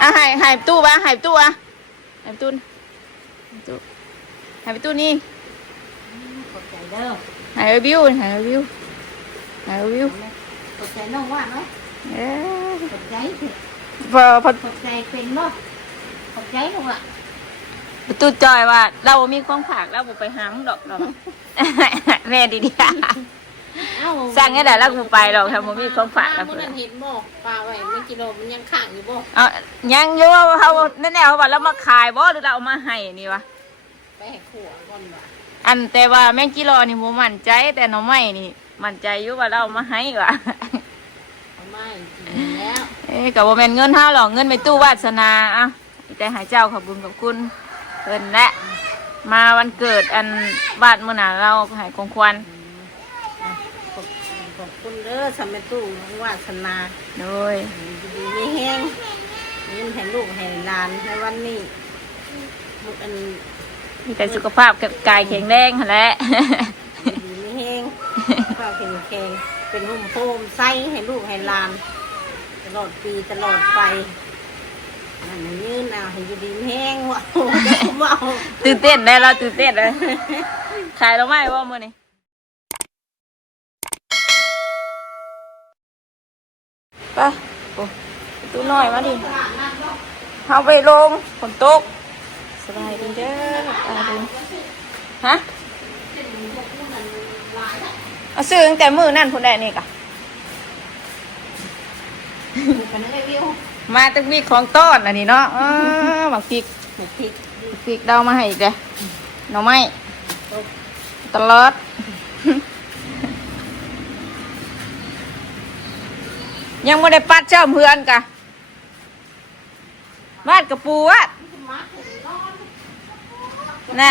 หายตู้วะหายตู้อะหายตู้หายตู้นี่ขอบใจเด้อหายวิวหายวิวหายวิวขอบใจน้องว่าเนาะขอบใจพอขอบใจเป็นเนาะขอบใจลูกอ่ะตู้จอยว่าเรามีของฝากเราไปหามึงดอกเราแม่ดีๆสั่งให้ได้แล้วกูไปหรอกครับผมมีของฝากแล้วเพื่อนเห็นบอกปลาไว้ไม่กิโลมันยังขังอยู่บ่ยังอยู่เขาแน่ๆเขาบอกแล้วมาขายบ่หรือเราเอามาให้นี่วะไปให้ขัวก่อนว่ะอันแต่ว่าแมงกิโลนี่โมมั่นใจแต่หน่อไม้นี่มั่นใจอยู่ว่าเราเอามาให้วะไม่จริงแล้วกับว่าแมนเงินห้าหรอกเงินไปตู้วาสนาอ่ะใจหายเจ้าขอบบุญกับคุณเพิ่นและมาวันเกิดอันบาดมื่อหนาเราหายของควันขอบคุณเด้อสำเร็จตู้วาสนาโดยดีไม่แห้งยินให้ลูกให้หลานในวันนี้มีแต่สุขภาพกับกายแข็งแรงแหละดีไม่แห้งก็แข็งแข็งเป็นหุ่มโฮมไส้ให้ลูกให้หลานตลอดปีตลอดไปนั่นยืนเอาให้ดีแห้งว่ะตื่นเต้นได้เราตื่นเต้นเลยขายเราไม่ว่ามื่อนี้ไปตู้น้อยมาดิเอาไปลงฝนตกสบายดีเด้อตาดูฮะเอาซื้อตั้งแต่มือนั่นคนใดนี่กะมาตั้งมีของต้อนอันนี้เนาะหมักพริกเดามาให้อีกเลยหน่อไม้ตลอดยังไม่ได้ปัดเจ้าเพื่อนกะวาดกระปูวะน่ะ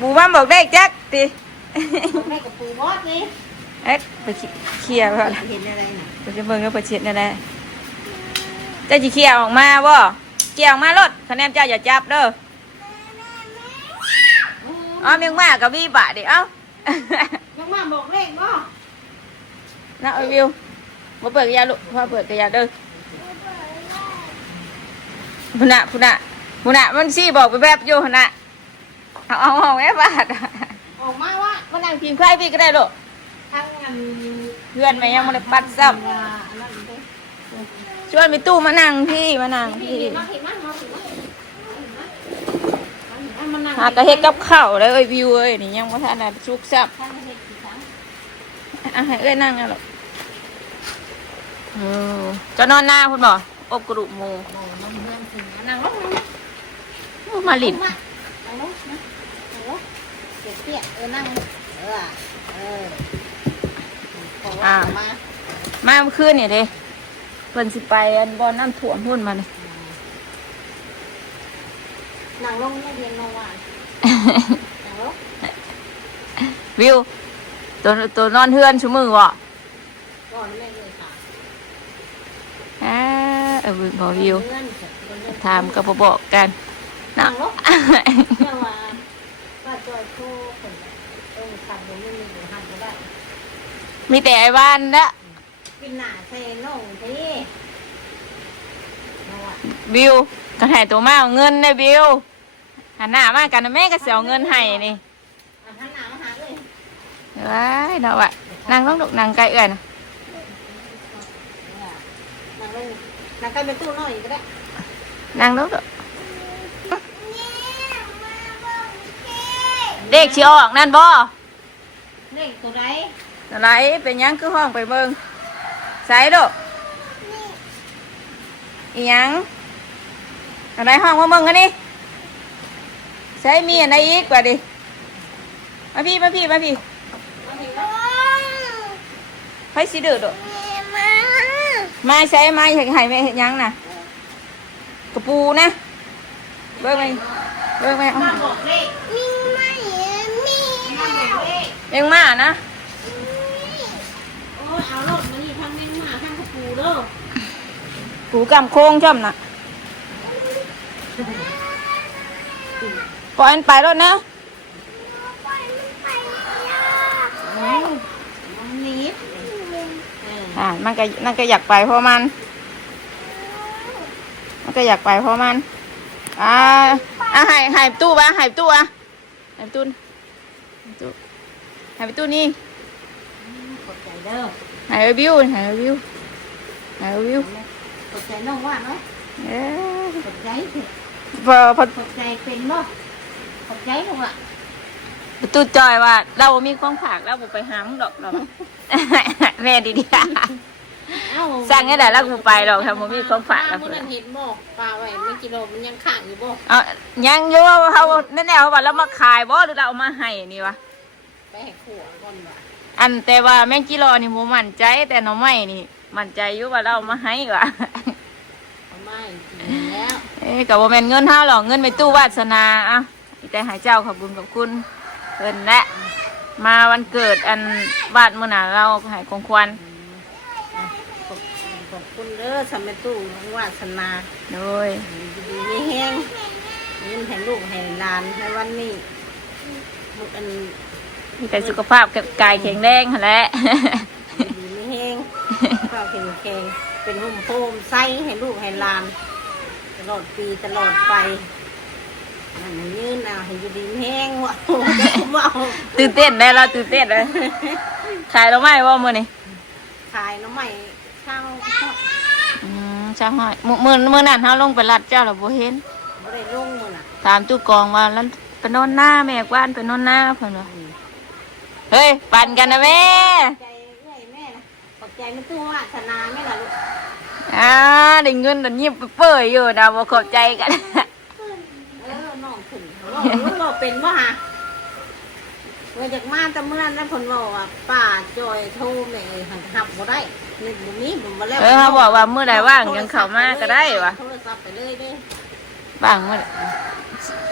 บูบ้านบอกได้จักตีได้กระปูบอสนี่เอ๊ะไปเคลียร์ก่อนเห็นอะไรน่ะไปจะเบิ่งก็ไปเช็ดนั่นแหละเจ้าจะเคลียร์ออกมาบ่เคลียร์ออกมารถคะแนนเจ้าอย่าจับเด้อเมียงมากับวี่บะดิเอ้ายังมาบอกเลขบ่น่ะวิวมาเปิดกระยาลูกมาเปิดกระยาเด้อพุ่นน่ะมันซี่บอกไปแบบอยู่พุ่นน่ะเอาแม่บาดออกมาว่ามานั่งพิมพ์ใครพี่ก็ได้ลูกทั้งอันเพื่อนมายังมาเลยปัดซับชวนไปตู้มานั่งพี่หากระเฮ็ดกับข้าวเลยวิวนี่ยังไม่ทันได้ชุกซับให้นั่งนะลูกจะนอนหน้าคุณบอกอบกระดูกหมูนั่งลงมาลิ้นเตี้ยนั่งมาเมื่อคืนเนี่ยเด้เพิ่นสิไปอันบอลน้ำถ่วมหุ่นมาเลยนั่งลงไม่เรียนนอนวิวตัวนอนเฮือนชั่วมือวะก่อนไม่เลยค่ะบอกวิวถามก็บอกกันนั่งลงว่าจอยโค้สั่งผมไม่มีหันก็ได้มีแต่ไอ้บ้านละกินหนาเซโน่ที่บิวกระหายตัวมาเอาเงินได้บิวหันหน้ามากันนะแม่ก็เสียเงินให้นี่หันหน้ามาหาเลยว้ายเนาะวะนางต้องดุนางไก่เอื่อยนะนางไก่เป็นตู้น้อยก็ได้นางต้องดุเด็กชี้ออกนั่นบ่เด็กตัวไหนอะไรเป็นยังคือห้องไปเบิ่งใส่ดุอีหยังอะไรห้องมาเบิ่งกันนี่ใส่มีอะไรอีกกว่าดิมาพี่ไปสิเดือดมาใส่มาเห็นไห่ไม่เห็นยังน่ะกระปูนะเบิ่งไหมยังมานะโอ้ยเอารถมานี่ทั้งแมงมาทั้งกระปูเด้อปูกำโค้งช่ำน่ะปล่อยมันไปรถนะ มันก็อยากไปเพราะมันก็อยากไปเพราะมันหายตู้ปะหายตู้อะหายตู้หายตู้นี่ ขอบใจเด้อ หายวิวหายวิวหายวิว ขอบใจน้องว่าเนาะ เอ๊ะ ขอบใจ พอ ขอบใจเป็นบ่ขอบใจน้องอ่ะ ตู้จอยว่าเรามีของฝากเราบุไปหามึงดอกเรา แม่ดี สั่งให้ได้แล้วกูไปหรอกทำมันมีของฝาก แล้ แล้ว ว เพื่ เพื่ อ อน น เห็นบ่ปลาไว้ไม่กิโลมันยังข้างอยู่บ่ เอายังอยู่เขาแน่ๆเขาบอกแล้วมาขายบ่หรือเราเอามาให้นี่วะ ไปให้ขัวก่อนว่ะ อันแต่ว่าแม่งกิโลนี่โมมั่นใจแต่หน้องไม้นี่มั่นใจอยู่ว่าเราเอามาให้วะ เอาไม่กินแล้ว กับว่าแม่นเงินห้าหรอกเงินไปตู้วาสนาอ่ะแต่หายเจ้าขอบคุญขอบคุณเพิ่นและมาวันเกิดอันบ้านมื้อหน้าเราให้ของขวัญ ขอบคุณเด้อสำเร็จตู้วาสนา โดย ดีมีแห้งยินให้ลูกให้หลานในวันนี้ลูกอัน มีแต่สุขภาพกายแข็งแรงหั่นแหละ ดีมีแห้งข้าวแข็งเป็นหุ่มโพมไส้ให้ลูกให้หลาน ตลอดปีตลอดไปนั่นน่ะยืนเอาให้อยู่ดีมีแห้งว่ะว้าว ตื่นเต้นได้เราตื่นเต้นเลยขายเราไหมว่ามื้อนี้ ขายน้ำใหม่ข้าว ช่างห้อยมื้อนั้นเฮาลงไปรัดเจ้าแล้วบ่เห็น ไม่ได้ลงมือน่ะ ถามตู้กองว่าแล้วไปนอนหน้าแม่กวานไปนอนหน้าเพิ่นว่าเฮ้ยปั่นกันนะแม่ ใจเอ้ยแม่นะขอบใจไม่ตู้วาสนาแม่ล่ะลูก ได้เงินเดี๋ยวนี้เปื่อยอยู่นะบ่เข้าใจกัน น้องขึ้นเราเป็นว่าฮะเมื่อจากมาแต่เมื่อนั้นนะผลบอกว่าป้าจอยโทรแม่หันขับบ่ได้นี่บุนี้ผมมาแล้ว เขาบอกว่ามื้อใดว่างยังเข้ามาก็ได้วะ โทรศัพท์ไปเลยเด้ บ้างมื้อใด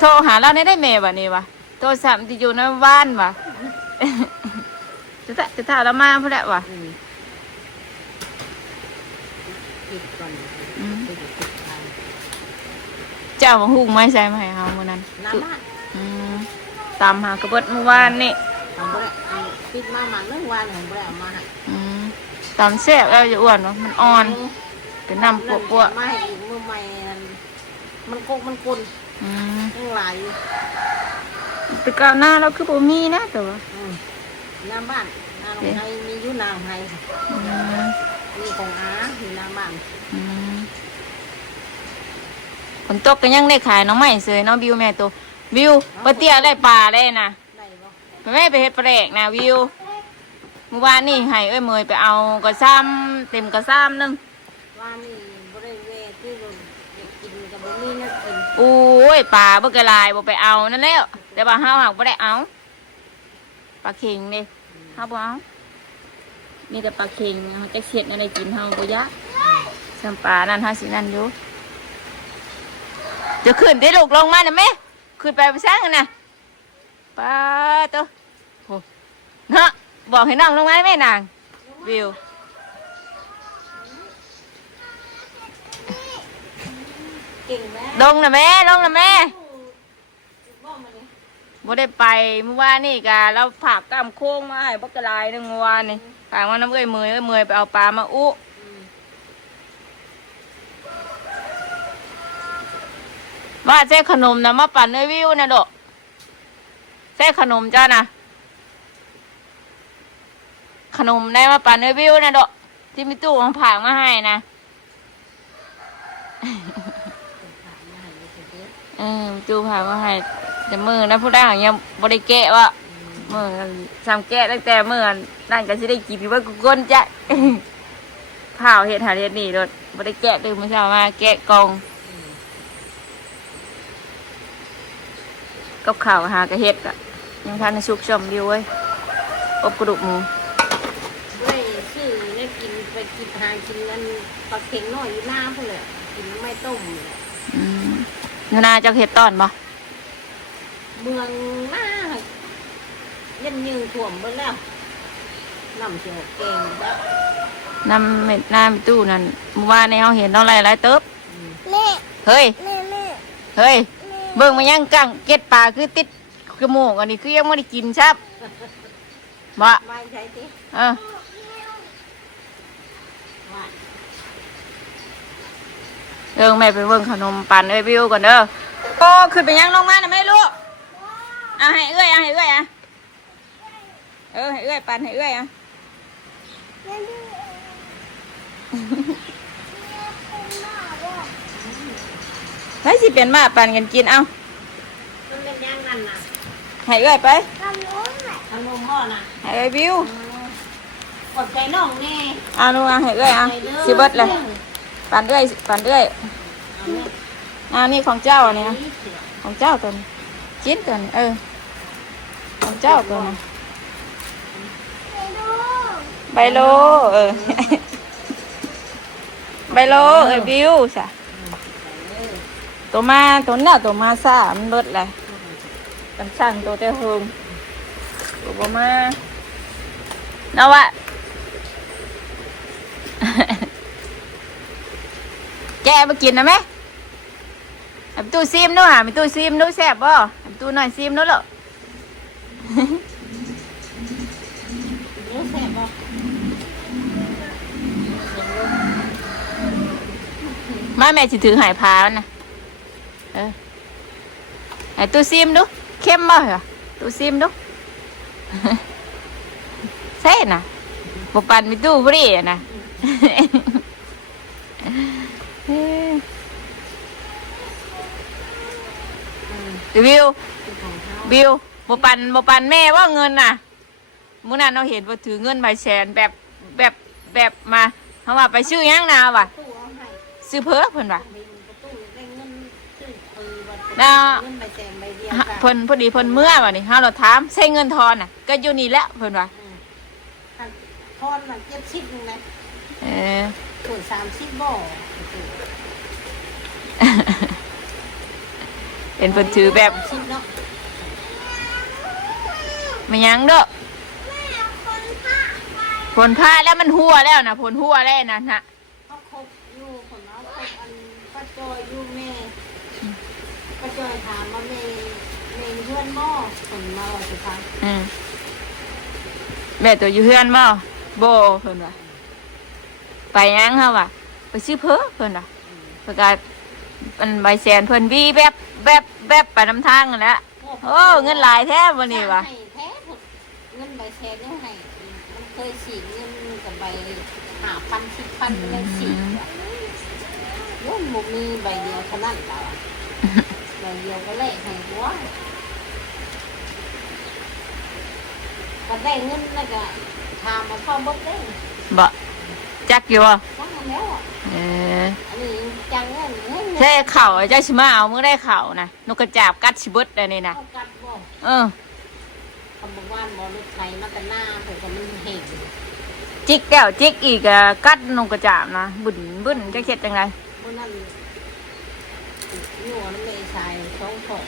โทรหาเราได้แม่บัดนี้วะโทรศัพท์ที่อยู่ในบ้านวะ จะถ่าเรามาพุ่นแหละวะ ปิดก่อนปิดทาง เจ้ามาหุงไม้ใส่มาให้เฮามื้อนั้น น้ำมัน ตามหากระเบิดเมื่อวานนี่ ผมบ่ได้ปิดมาเรื่องวันผมบ่ได้เอามาให้ ตามแซ่บแล้วจะอ้วนวะมันอ่อนเป็นน้ำปัว มาให้อีกมือใหม่นั่นมันกมันกุน ๆ ยังหลายอยู่ แต่ก่อนหน้าเราคือบ่มีนะแต่ว่า หน้าบ้านหน้าของไทยมีอยู่หน้าของไทยมีของอาอยู่หน้าบ้าน ฝนตกก็ยังได้ขายน้องใหม่เสยน้องบิวแม่ตัวบิวปเตี้ยได้ปลาได้นะ ได้บ่ แม่ไปเฮ็ดปลาแดกนะบิวเมื่อวานนี่ให้เมยไปเอากระซ้ำเต็มกระซ้ำนึง ว่านี่บ่ได้เวที่บ่อยากกินกับบ่มีนักกิน โอ้ยปลาบ่กระลายบ่ไปเอานั่นแล้วแต่ว่าเฮาหักบ่ได้เอาปลาเข็งนี่เฮาบ่เอามีแต่ปลาเข็งเฮาจักเฮ็ดอะไรกินเฮาบ่ยากซ้ำปลานั่นเฮาสินั่นอยู่จะขึ้นได้ลูกลงมาน่ะแม่ขึ้นไปสร้างกันน่ะปลาตัวโหเนาะบอกให้น้องลงมาแม่นางวิว เก่งแล้ว ลงนะแม่ลงนะแม่ บ่มาเลย บ่ได้ไปเมื่อวานนี่กะเราผากกล้ามโค้งมาให้บักกะลายนึงเมื่อวานนี่ฝากว่าน้ำเอ้ยเมยไปเอาปลามาอุว่าแซ่ขนมนะมาปั่นเอ้ยวิวนะดอกแซ่ขนมจ้านะขนมได้มาปั่นเอ้ยวิวนะดอกที่มีตู้ของผากมาให้นะตู้ผากมาให้แต่มือนะผู้ได้หางยังบริแกะวะมือทำแกะตั้งแต่มือนั่นก็จะได้กินว่ากุก้นจ้ะ ข้าวเห็ดหาเห็ดนี่รถบริแกะตื่นมาเช้ามาแกะกองกับข้าวหากระเห็ดอะยังทานในชุกชมดีเว้ยอบกระดูกหมู ด้วยชื่อได้กินไปกินหากินนั่นปลาเค็งน้อยอยู่หน้าพุ่นเลยกินไม่ต้มเลย นูนาจะเห็ดตอนบ่ เมืองหน้ายันยืงถ่วมเบิ่แล้วน้ำเสียวเก่งแล้ว น้ำเม็ดน้ำตู้นั่นเมื่อวานในเขาเห็นอะไรไรเติบ แม่ เฮ้ย แม่แม่ เฮ้ยเบิ่งมายังกังเก็ดปลาคือติดกระโมกอันนี้คือยังไม่ได้กินชับบ่ ไม่ใช่สิ เออ แม่ไปเบิ่งขนมปันเอ้ยบิวก่อนเด้อโอ้ขึ้นไปยังลงมาน่ะแม่ลูกเอาให้เอ้ยเอาให้เอ้ยอ่ะให้เอ้ยปันให้เอ้ยอ่ะให้สิเป็นมาปันกันกินเอา มันเป็นยังนั่นน่ะ ให้เอ้ยไป ขนมพ่อน่ะ ให้เอ้ยบิว กดใจน้องแน่ เอาลูกเอาให้เอ้ยอ่ะสิเบิดเลยปันเอ้ยปันเอ้ยเอานี่ของเจ้าอันนี้นะของเจ้าตัวนี้กินตัวนี้ของเจ้าตัวนี้ใบโลใบโลบิวสะตัวมาตัวน่ะตัวมาซ่ามันเบิดเลยกันสั่งตัวเต้าหงตัวมาเนาะวะ แกมากินนะไหมไอ้ตู้ซิมนู้นไอ้ตู้ซิมนู้นแซ่บบ่ไอ้ตู้หน่อยซิมนู้นเหรอ มาแม่จะถือหายพานะไอ้ตู้ซิมดูเข้มบ่เหรอตู้ซิมดู เซ่น่ะบปันมีตู้บรีนะ บิวบปันแม่ว่าเงินน่ะมื้อนั้นเราเห็นว่าถือเงินใบแสนแบบมาเขาว่าไปชื่อยังนาวะซื้อเพ้อเพิ่นว่ะน่ะเพิ่นพอดีเพิ่นเมื่อว่ะนี่เฮาเราถามใช้เงินทอนน่ะก็อยู่นี่แหละเพิ่นว่าทอนมัน70นึงนะส่วน30บ่เป็นเพิ่นถือแบบไม่ยังเด้อผลผ้าแล้วมันหัวแล้วนะผลหัวแล้วนะเขาคบอยู่คนน้องคบอันป้าจอยอยู่แม่ป้าจอยถามว่าแม่เพื่อนหม้อคนมาสุดท้ายแม่ตัวอยู่เพื่อนบ่โบเพิ่นว่าไปยังเฮาว่ะไปซื้อเพ้อเพิ่นว่ะประกาศมันใบแสนเพิ่นบี้แบบไปนำทางนั่นแหละโอ้เงินหลายแท้บ่นี่ว่ะแท้เงินใบแสนยังให้มันเคยฉีกเงินกับใบ5,000 10,000เลยฉีกโอ้หมูมีใบเดียวเท่านั้นแล้วใบเดียวก็เละให้หัวก็ได้เงินแล้วก็ถามมาเข้าบ่ได้บ่จักอยู่บ่จักแล้วอันนี้จังเงินใช่เข่าเจ้าชิมาเอามื้อได้เข่านะนกกระจาบกัดชิเบิดอันนี้นะกัดบ่คำบอกว่าบ่รถไถมาแต่หน้าเพิ่นก็มันเห็นจิกแก้วจิกอีกกัดนกกระจาบนะบึ้นจะเข็ดจังไงมื้อนั้นอยู่นั่นเลยชาย2 ศอก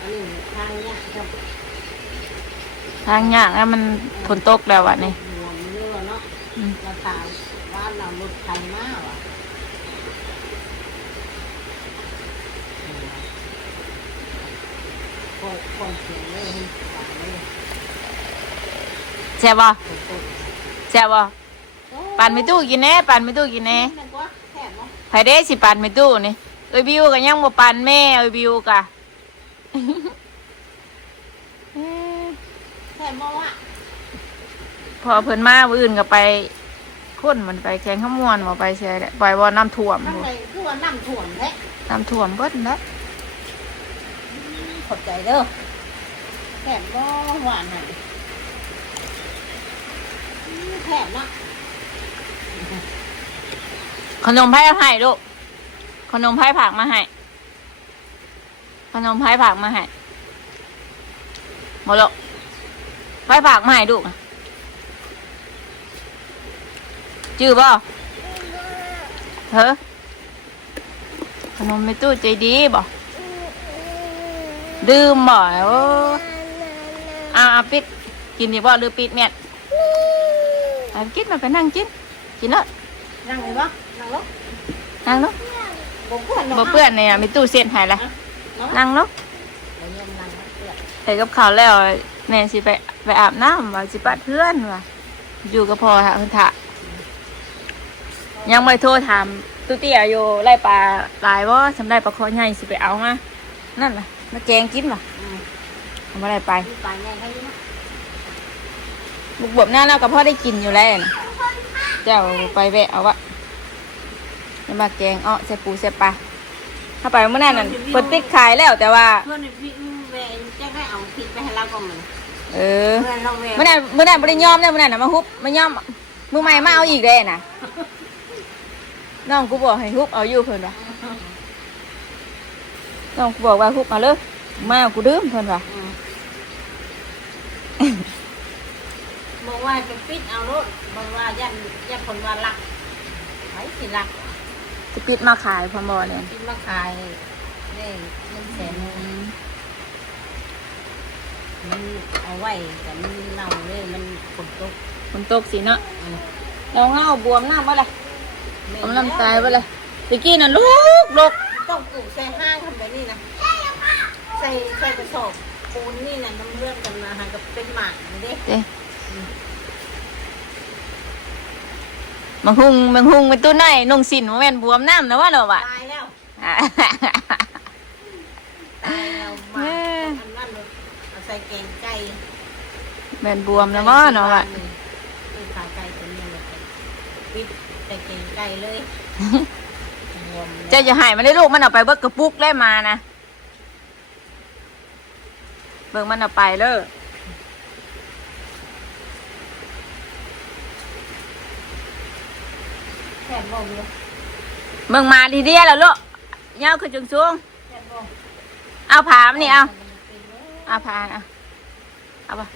อันนี้ทางเนี้ยครับทางยากแล้วมันฝนตกแล้ววะนี่มาถามว่าเรารถไถมาว่ะคนเสียงเลยแซ่บบ่แซ่บบ่ปั่นไม่ตู้กินแน่ปั่นไม่ตู้กินแน่ไผเด้สิปั่นไม่ตู้นี่บิวก็ยังบ่ปั่นแม่บิวกะแซ่บบ่วะพอเพิ่นมามื้ออื่นก็ไปคนมันไปแข่งขมวนบ่ไปแช่ปล่อยบ่น้ำท่วมบ่คือว่าน้ำท่วมแท้น้ำท่วมเบิดแล้วขอบใจเด้อแซ่บบ่หวานน่ะแซ่บนะขนมไผ่ให้ลูกขนมไผ่ผักมาให้ขนมไผ่ผักมาให้หมดแล้วไผ่ผักมาให้ลูกจื้อบ่เฮ้อขนมไม่ตู้ใจดีบ่ดื่มบ่โอ้ปิดกินดีบ่หรือปิดเมียดกินมาไปนั่งกินเนาะนั่งเลยบ่นั่งลงบ่เปื้อนเนี่ยมีตู้เส้นให้ละนั่งเนาะใส่กับข้าวแล้วแม่สิไปอาบน้ำว่าสิปัดเพื่อนว่ะ อยู่ก็พอค่ะคุณทะยังไม่โทรถามตุเตี้ยอยู่ไล่ปลาหลายว่าทำได้ปลาคอใหญ่สิไปเอามานั่นน่ะมาแกงกินเหรอทำอะไรไป ปลาใหญ่แค่นี้นะ บุกบวบหน้าเรากับพ่อได้กินอยู่แล้วน่ะเจ้าไปแวะเอาวะนี่มาแกงอ้อใส่ปูใส่ปลาถ้าไปเมื่อนั้นน่ะเปิดติ๊กขายแล้วแต่ว่า เพื่อนพี่แม่จะได้เอาผิดไปให้เราก่อนมัน เออ เพื่อนเราแม่ เมื่อนั้นบริยอมเนี่ยเมื่อนั้นน่ะมาฮุบมายอมมือใหม่มาเอาอีกเลยน่ะน้องกูบอกให้ฮุบเอาอยู่เพิ่นว่ะน้องกูบอกว่าฮุบมาเลยมาเอากูดื้มเพิ่นว่ะ บอกว่าจะปิดเอารถบอกว่ายันคนว่ารักไว้สิรัก จะปิดมาขายพอมอเนี่ย ปิดมาขายเนี่ยมันแสนมันเอาไว้แต่มันเน่าเลยมันฝนตก ฝนตกสิเนาะเราเงาบวมหน้าบ่เลยกำลังตายบ่เลยตะกี้น่ะลูกต้องปลูกใส่ห้างทำแบบนี้นะใส่กระสอบปูนนี่นะน้ำเลื่อนกันมาหากับเป็นหมากนี่เด้ เด้มังหุงเป็นตัวไหนนุ่งสินว่าแม่นบวมน้ำนะว่าเนาะว่ะ ตายแล้วตายแล้วหมากอันนั้นเอาใส่แกงไก่ แม่นบวมนะว่าเนาะว่ะ คือขาไก่ตัวนี้เลยปิดใส่แกงไก่เลยบวม เจะอย่าหายมันได้ลูกมันเอาไปเบิกกระปุกได้มานะเบิ่งมันเอาไปเลย แค่บ่เลย เบิ่งมาดีเดียแล้วลูกเงาขึ้นสูง แค่บ่ ๆเอาผามนี่เอาผาเอาปะ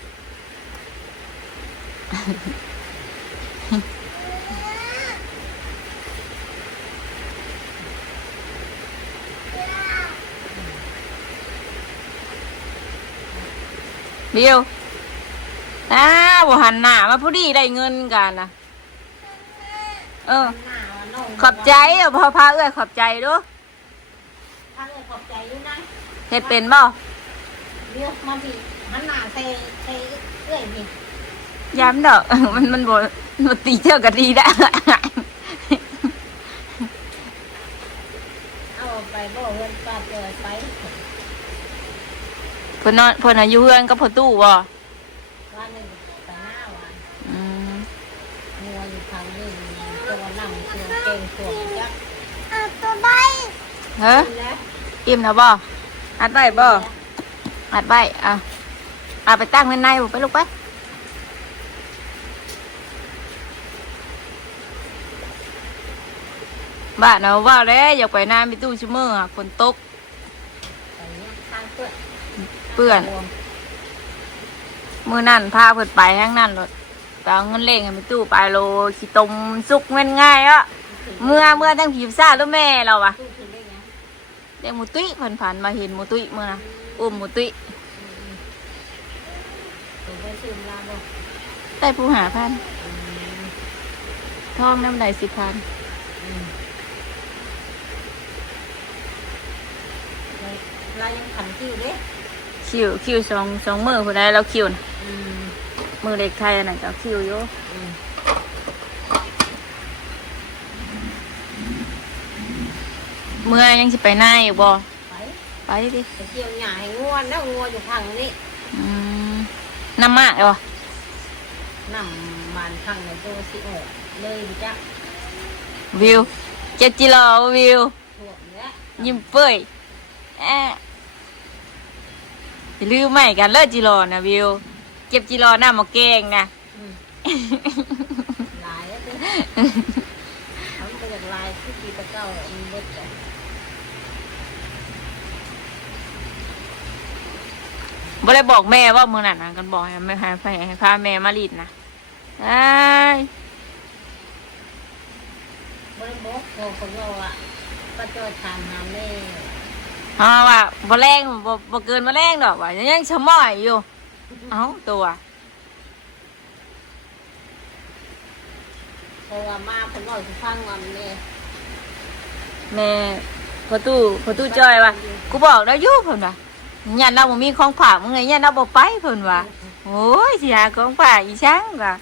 บิวบ่หันหน้ามาพอดีได้เงินกันนะขอบใจพาเอ้ยขอบใจดู ถ้าเลยขอบใจด้วยนะ เฮ็ดเป็นบ่ เรียกมาพี่มันหนาใส่เอื้อยพี่ ย้ำดอก มันบ่ตีเท่ากับดีได้ เอาไปบ่เงินปลาเจอไป เพิ่นอายุเฮือนกับพ่อตู้บ่ วันหนึ่งไปหน้าวัน อืม งัวอยู่ทางนี้ตัวนั่งตัวเก่งตัวจัก เฮ้อ แล้ว อิ่มแล้วบ่อัดไว้บ่อัดไว้เอาไปตั้งไว้ในบ่ไปลูกไปบ้านเราว่าแล้วอยากไปน้ำมีตู้ชั่วโมงอ่ะฝนตก ไปเนี่ยทางเปื้อน เปื้อนมื้อนั่นพาเพิ่นไปทั้งนั้นรถแต่เอาเงินเล่งให้มีตู้ไปโลขี้ตมสุกเงินง่ายอ่ะเมื่อทั้งผีซ่าแล้วแม่เราอ่ะ ตู้คือได้ไง เรียกหมูตุ้ยเพิ่นผ่านมาเห็นหมูตุ้ยเมื่อนะอุ้มหมูตุ้ย ตัวไปซื้อลาบ่ ได้ผู้หาพันทองน้ำใด10,000ลายังขันคิวเด้ คิวสองมือผู้ใดเราคิวนะมือเล็กไทยอันนั้นก็คิวอยู่เมื่อยังสิไปหน้าอยู่บ่ ไป ไปดิ ไปเกี่ยวหญ้าให้งัวแล้วงัวอยู่ทางนี้ อืมน้ำมากเลยบ่ น้ำมันทางในตัวสิออกเลยดิจ้ะ วิวเจ็ดจิโลวิว ถ่วงเนี้ย ยิ้มเปื่อยอย่าลืมใหม่กันเลิศจิโลนะวิวเก็บจิโลหน้าหมอแกงนะ ลายแล้วดิทำไปจากลายที่ปีตะเก้ามันเล็กจ้ะ บ่ได้บอกแม่ว่ามือนั่นนะกันบอกให้ไม่ให้พาแม่มาลีดนะไอ้ บริบอกโอ้คนเราอ่ะก็จอยทานหาแม่ ฮะว่าบ่แรงบ่เกินบ่แรงดอกว่ายังชะม้อยอยู่เอ้าตัว เพราะว่ามาคนเราจะฟังว่าแม่ แม่พอตู้จอยว่ากูบอกแล้วอยู่เพิ่นว่ายันเราบ่มีของฝากมึงไงยันเราบ่ไปเพิ่นว่าโอ้ยสิหาของฝากอีช่างว่า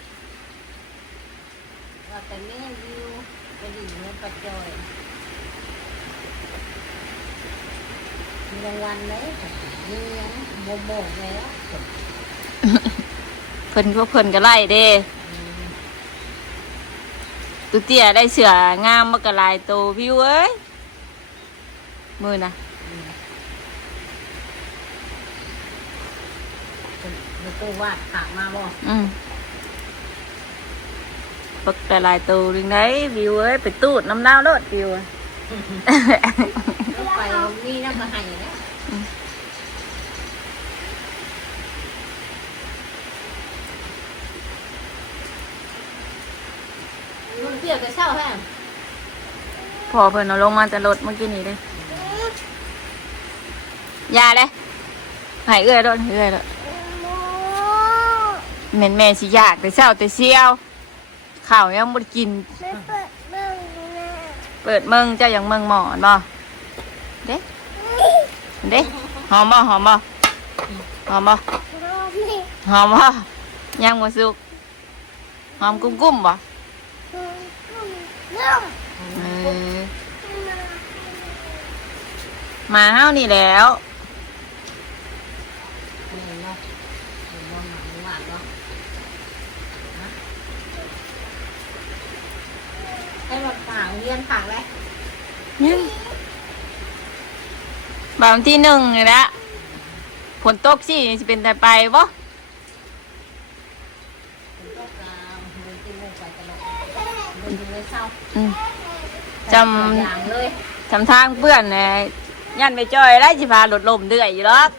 แต่แม่วิวไปดิ่งเงินปัจจอยมีรางวัลเลยมียังโมแล้ว เพิ่นก็เพิ่นก็ไล่เด้ตุเตี้ยได้เสืองามมากระลายโตวิวเอ้ยมือนะ มันก็วาดถามมาบ่ ปักกระลายโตดึงได้วิวเอ้ยไปตูดน้ำดาวโลดวิวอะ ไปมีน้ำมาให้นะลุงเตี้ยก็เช่าแห้ง พอเพิ่นเอาลงมาจะรถเมื่อกี้นี้เลยยาเลยหายเอื้อยโดนเอื้อยแล้วแม่สิยากแต่เช้าแต่เชี่ยวข้าวยังบ่ได้กินเปิดเมืองเจ้าอย่างเมืองหมอนบ่เด้หอมบ่หอมบ่หอมบ่หอมบ่ยังบ่สุกหอมกุ้มๆบ่มาเฮานี่แล้ว นี่เนาะเห็นว่าหมันหวานเนาะให้มาฝากเรียนฝากเลย บางที่หนึ่งนี่แหละฝนตกสิจะเป็นแต่ไปบ่ ผมก็กามมันกินลงไปตลอดมันอยู่ในเศร้า จ อย่างเลย ำทางเพื่อนเนี่ยยันไปจอยแล้วสิพาหลดลมเดือยอยู่หรอก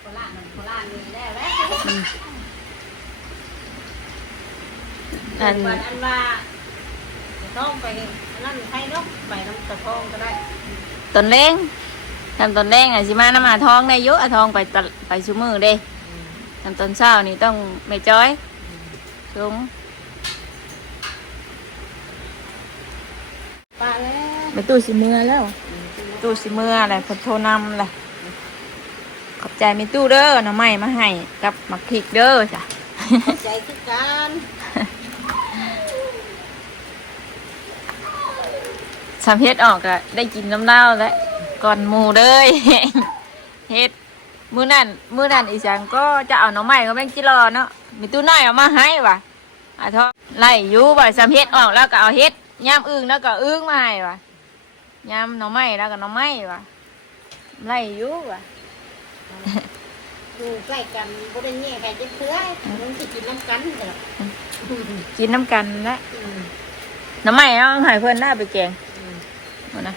โคราชโคราชมีได้แล้ว อัน อันว่าต้องไปนั่นใครเนาะไปน้ำตะพองก็ได้ ตนเล้งทำตนเล้งอ่ะสิมาน้ำอาทองได้อยุอาทองไปชูมือเด้ทำตนเช้านี่ต้องไม่จอยชุง ป้าแล้ว ไปตู้สิเมื่อแล้วตู้สิเมื่ออะไรคนโทรนำแหละขอบใจมีตู้เด้อหน่อไม้มาให้กับหมักพริกเด้อจ้ะ ใจคือการ สามเฮ็ดออกอะได้กินน้ำเน่าแล้วก่อนหมูเลย เฮ็ดมื้อนั้นอีสังก็จะเอาหน่อไม้กับแมงจิรอเนาะมีตู้น้อยเอามาให้ว่ะอาทอไล่อยู่บ่สามเฮ็ดออกแล้วก็เอาเฮ็ดย่ำอึ้งแล้วก็อึ้งมาให้ว่ะย่ำหน่อไม้แล้วก็หน่อไม้ว่ะไล่อยู่ว่ะ อยู่ใกล้กันบ่ได้แย่ใครจะเพื่อมันสิกินน้ำกันเด้อ กินน้ำกันแล้วหน่อไม้เอาให้เพิ่นได้ไปแกงหมดนะ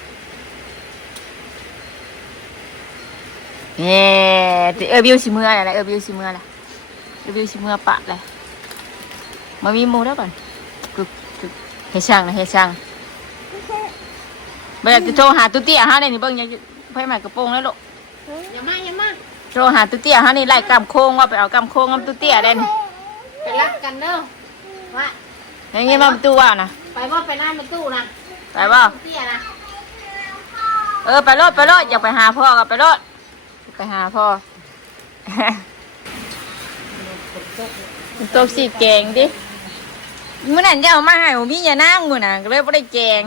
บิวสิเมื่ออะไรบิวสิเมื่ออะไรบิวสิเมื่อปะเลยมามีหมูแล้วก่อนกึกเฮช่างนะเฮช่างเวลาจะโทรหาตุ๊ตี้ฮะเนี่ยนี่เบิ่งยังไฟใหม่กระโปรงแล้วลูก อย่ามา โทรหาตุ๊ตี้ฮะนี่ไล่กำโค้งว่าไปเอากำโค้งกับตุ๊ตี้ได้นี่ ไปรักกันเด้อว่า อย่างงี้มาประตูว่านะ ไปว่าไปร้านประตูนะ ไปบ่ เตี้ยนะ ไปรถอยากไปหาพ่อกับไปรถไปหาพ่อ ตกสีแกงดิมื้อนั้นจะเอามาให้ผมมีอย่านั่งมื้อน่ะก็เลยบ่ได้แกง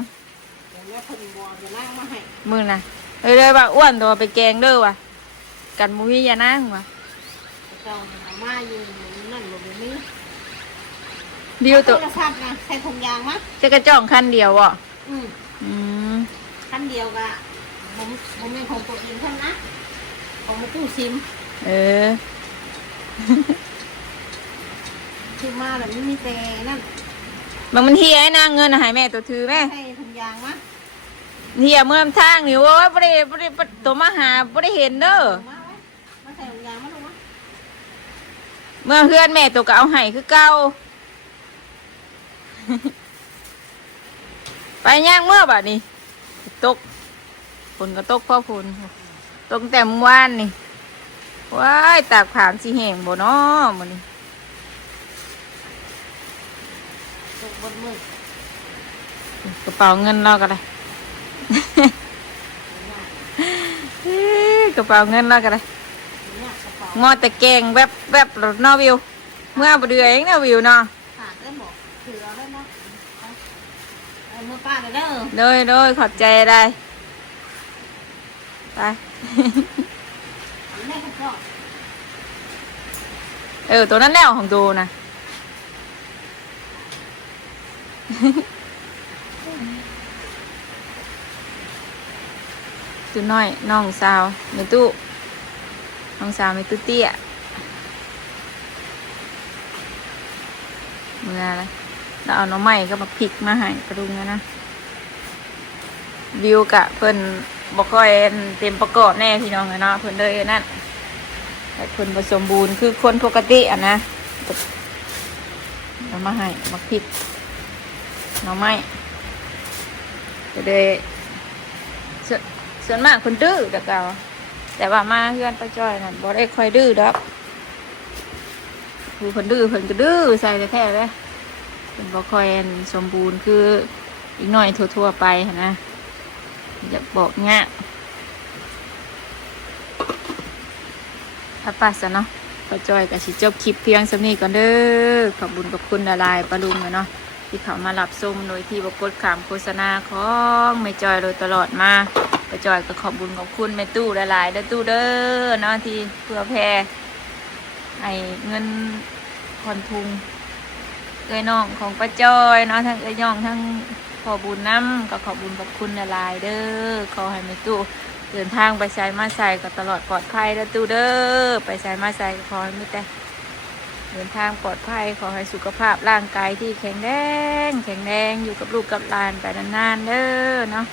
เดี๋ยวแม่คนบัวจะนั่งมาให้ มื้อน่ะเลยว่าอ้วนตัวไปแกงเด้อว่ะกันบ่มีอย่านั่งว่ะ เจ้าเอามาอยู่นั่นบ่มี บิวตัว โทรศัพท์นะใส่ถุงยางมั้ย จะกระจ่องคันเดียวบ่ อืม คันเดียวกะผมเป็นของตัวเองเท่านั้นนะของมาตู้ซิม เออ ซิมมาแบบนี้มีแต่นั่น มันเฮียให้นางเงินน่ะให้แม่ตัวถือแม่ ใส่ถุงยางมั้ย เฮียเมื่อทางนี่โอ้ยบ่ได้ตัวมาหาบ่ได้เห็นเด้อ มาไว้มาใส่ถุงยางมาดูวะ เมื่อเพื่อนแม่ตัวก็เอาให้คือเก่า ไปย่างเมื่อบัดนี้ตกฝนก็ตกพ่อฝนตกแต่เมื่อวานนี่ว้ายตากผามสิแห้งบ่น้อมื้อนี้ ตกบนมือก ระเป๋าเงินเราก็ได้ กระเป๋าเงินเราก็ได้ เนี่ยกระเป๋าง อแต่แกงแวบรถนอวิว เมื่อบ่เดือเองนะวิวเนาะ ขาดได้บอก กับป้าเลยเด้อ โดยขอบใจได้ไป อันแรกก็ ตัวนั้นแล้วของดูนะ ตัวน้อยน้องสาวในตู้น้องสาวในตู้เตี้ยเมื่ออะไรเราเอาน้องใหม่ก็มาพริกมาให้กระดุงนะวิวกะเพิ่นบ่ค่อยเต็มประกอบแน่พี่น้องเลยเนาะเพิ่นเลยนั่นแต่เพิ่นผสมบูรณ์คือคนปกติอ่ะนะเอามาให้มาพริกน้องใหม่เลยส่วนมากคนดื้อแต่เก่าแต่ว่ามาเพื่อนป้าจ้อยนั่นบ่ได้ค่อยดื้อดอกคือคนดื้อเพิ่นก็ดื้อใส่แท้ๆเลยเป็นบ่ค่อยสมบูรณ์คืออีกหน่อยทั่วๆไปนะอย่าบอกง่ะถ้าปัสซะเนาะป้าจ้อยก็สิจบคลิปเพียงส่ำนี้ก่อนเด้อขอบคุญละลายปลาลุงเนาะที่เขามารับชมโดยที่บ่กดข้ามโฆษณาของแม่จ้อยโดยตลอดมาป้าจ้อยก็ขอบคุณแม่ตู้ละลายเด้อตู้เด้อเนาะที่เพื่อแพร่ไอ้เงินผ่อนทุงเอ้ยน้องของป้าจ้อยเนาะทั้งเอ้ยน้องทั้งขอบุญน้ำก็ขอบคุณละลายเด้อขอให้แม่ตู้เดินทางไปใช้มาใส่ก็ตลอดปลอดภัยเด้อตู้เด้อไปใช้มาใส่ก็ขอให้มีแต่เดินทางปลอดภัยขอให้สุขภาพร่างกายที่แข็งแรงอยู่กับลูกกับหลานไปนานๆเด้อเนาะ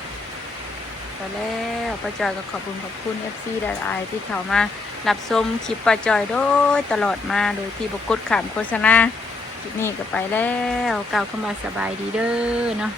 ไปแล้วป้าจอยก็ขอบคุณ FC ได้หลายที่เข้ามารับชมคลิปป้าจอยโดยตลอดมาโดยที่บ่กดข้ามโฆษณาคลิปนี้ก็ไปแล้วกล่าวเข้ามาสบายดีเด้อเนาะ